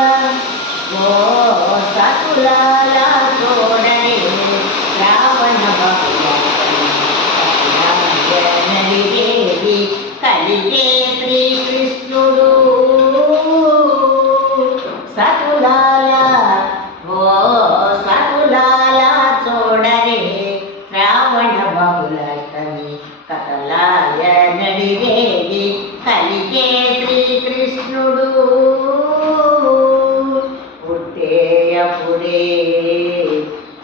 ఓ సకులాల చూడని రావణ బహుళనడిగేది కలిగే శ్రీకృష్ణుడు సకులాల ఓ సకులాల చూడని రావణ బహుళని కథలాయ నడిగేది కలిగే శ్రీకృష్ణుడు పుట్టేయపుడే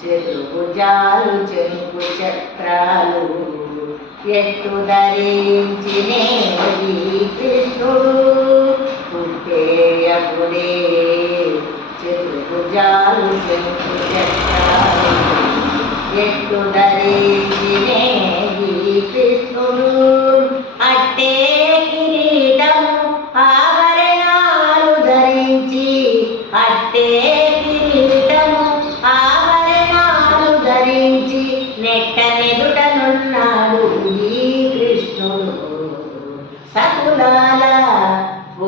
చతుర్భుజాలు చెంపు చక్రాలు ఎత్తు ధరించినేది కృష్ణుడు పుట్టేయపుడే చతుర్భుజాలు చెంపు చక్రాలు ఎత్తు ధరించినేది కృష్ణుడు అట్టే కిరీటము ఆభరణాలు ధరించి అట్టే కిరీటము ఆభరణాలు ధరించి నెట్టనెదుటనున్నాడు ఈ కృష్ణుడు సకులాల ఓ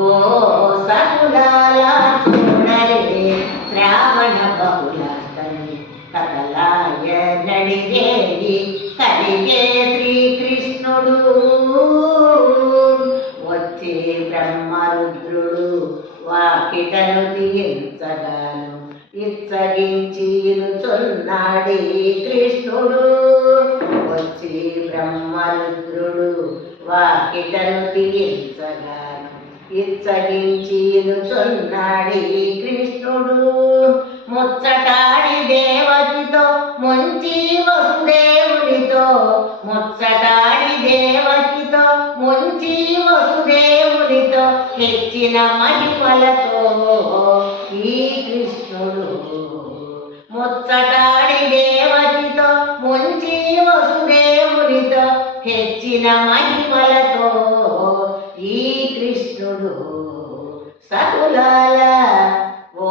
సకులాల చూడలే శ్రావణ బహుళని కథలాయ నడిగేది కలిగే శ్రీకృష్ణుడు వచ్చే బ్రహ్మరుద్రుడు వాకిటను తీయించగాను ఇచ్చగించినుచున్నాడే కృష్ణుడు వచ్చి బ్రహ్మరుద్రుడు వాకిటను తీయించగాను ఇచ్చగించినుచున్నాడే కృష్ణుడు ముచ్చటాడి దేవకితో ముంచి వసుదేవునితో ముచ్చటాడి దేవకితో ముంచి వసుదేవునితో హెచ్చిన మహిమలతో ఈ కృష్ణుడు ముచ్చటాడి దేవకితో ముంచి వసుదేవునితో హెచ్చిన మహిమలతో ఈ కృష్ణుడు సకులాల ఓ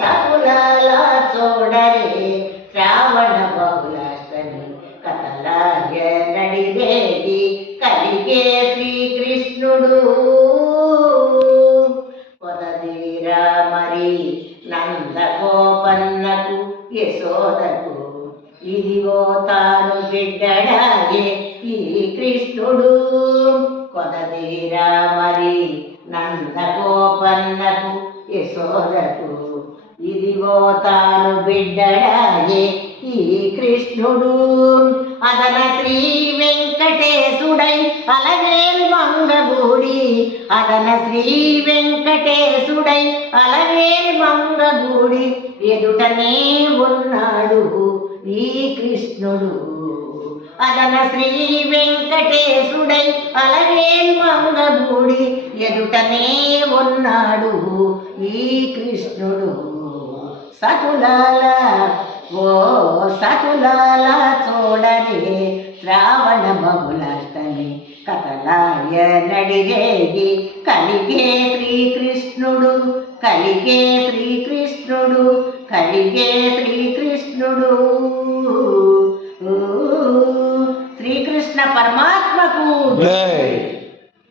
సకులాల చూడరే శ్రావణ బహుళని కథలాయ నడిగేది కలిగే శ్రీకృష్ణుడు కొదదీరా మరి నందగోపన్నకు యశోదకు ఇదిగో తాను బిడ్డడాయే ఈ కృష్ణుడు కొదదీరా మరి నందగోపన్నకు యశోదకు ఇదిగో తాను బిడ్డడాయే ఈ కృష్ణుడు అదన శ్రీ వెంకటేశుడై అలవేల్ మంగగూడి అదన శ్రీ వెంకటేశుడై అలవేల్ మంగగూడి ఎదుటనే ఉన్నాడు ఈ కృష్ణుడు అదన శ్రీ వెంకటేశుడై అలవేల్ మంగగూడి ఎదుటనే ఉన్నాడు ఈ కృష్ణుడు సకులాల ఓ సకులాల చూడరే శ్రావణ బహుళని కథలాయ నడిగేది కలిగే శ్రీకృష్ణుడు కలిగే శ్రీకృష్ణుడు కలిగే శ్రీకృష్ణుడు శ్రీకృష్ణ పరమాత్మకు జై.